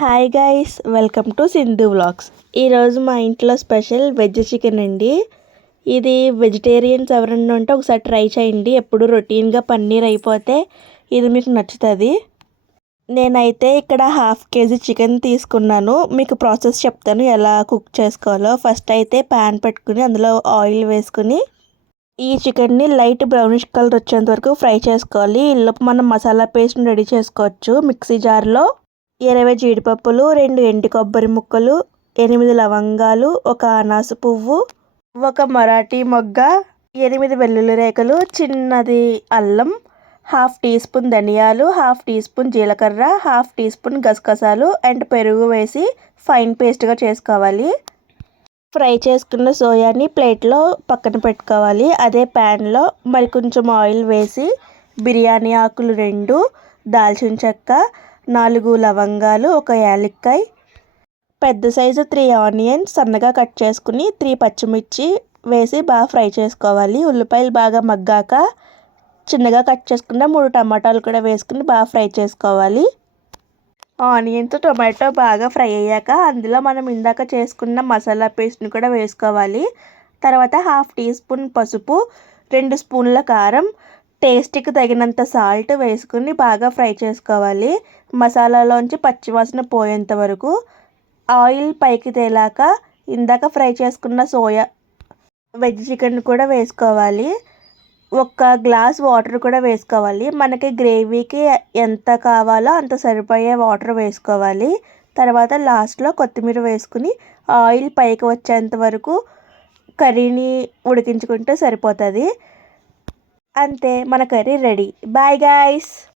Hi guys, welcome to Sindhu vlogs. ఈరోజు మా ఇంట్లో స్పెషల్ వెజ్ చికెన్ అండి. ఇది వెజిటేరియన్స్ ఎవరన్నా ఉంటే ఒకసారి ట్రై చేయండి. ఎప్పుడు రొటీన్గా పన్నీర్ అయిపోతే ఇది మీకు నచ్చుతుంది. నేనైతే ఇక్కడ 1/2 kg చికెన్ తీసుకున్నాను. మీకు ప్రాసెస్ చెప్తాను ఎలా కుక్ చేసుకోవాలో. ఫస్ట్ అయితే ప్యాన్ పెట్టుకుని అందులో ఆయిల్ వేసుకుని ఈ చికెన్ని లైట్ బ్రౌనిష్ కలర్ వచ్చేంత వరకు ఫ్రై చేసుకోవాలి. ఈలోపు మనం మసాలా పేస్ట్ని రెడీ చేసుకోవచ్చు. మిక్సీ జార్లో 20 జీడిపప్పులు, 2 ఎండు కొబ్బరి ముక్కలు, 8 లవంగాలు, 1 అనాస పువ్వు, 1 మరాఠీ మొగ్గ, 8 వెల్లుల్లి రేఖలు, చిన్నది అల్లం, 1/2 టీ స్పూన్ ధనియాలు, 1/2 టీ స్పూన్ జీలకర్ర, 1/2 టీ స్పూన్ గసగసాలు అండ్ పెరుగు వేసి ఫైన్ పేస్ట్గా చేసుకోవాలి. ఫ్రై చేసుకున్న సోయాని ప్లేట్లో పక్కన పెట్టుకోవాలి. అదే ప్యాన్లో మరి కొంచెం ఆయిల్ వేసి బిర్యానీ ఆకులు 2, దాల్చిన చెక్క, 4 లవంగాలు, 1 యాలక్కాయ, పెద్ద సైజు 3 ఆనియన్స్ సన్నగా కట్ చేసుకుని 3 పచ్చిమిర్చి వేసి బాగా ఫ్రై చేసుకోవాలి. ఉల్లిపాయలు బాగా మగ్గాక చిన్నగా కట్ చేసుకున్న 3 టమాటాలు కూడా వేసుకుని బాగా ఫ్రై చేసుకోవాలి. ఆనియన్స్ టొమాటో బాగా ఫ్రై అయ్యాక అందులో మనం ఇందాక చేసుకున్న మసాలా పేస్ట్ని కూడా వేసుకోవాలి. తర్వాత 1/2 టీ స్పూన్ పసుపు, 2 స్పూన్ల కారం, టేస్ట్కి తగినంత సాల్ట్ వేసుకుని బాగా ఫ్రై చేసుకోవాలి. మసాలాలోంచి పచ్చివాసన పోయేంత వరకు. ఆయిల్ పైకి తేలాక ఇందాక ఫ్రై చేసుకున్న సోయా వెజ్ చికెన్ కూడా వేసుకోవాలి. 1 గ్లాస్ వాటర్ కూడా వేసుకోవాలి. మనకి గ్రేవీకి ఎంత కావాలో అంత సరిపోయే వాటర్ వేసుకోవాలి. తర్వాత లాస్ట్లో కొత్తిమీర వేసుకుని ఆయిల్ పైకి వచ్చేంత వరకు కర్రీని ఉడికించుకుంటే సరిపోతుంది. అంతే, మన కర్రీ రెడీ. Bye guys.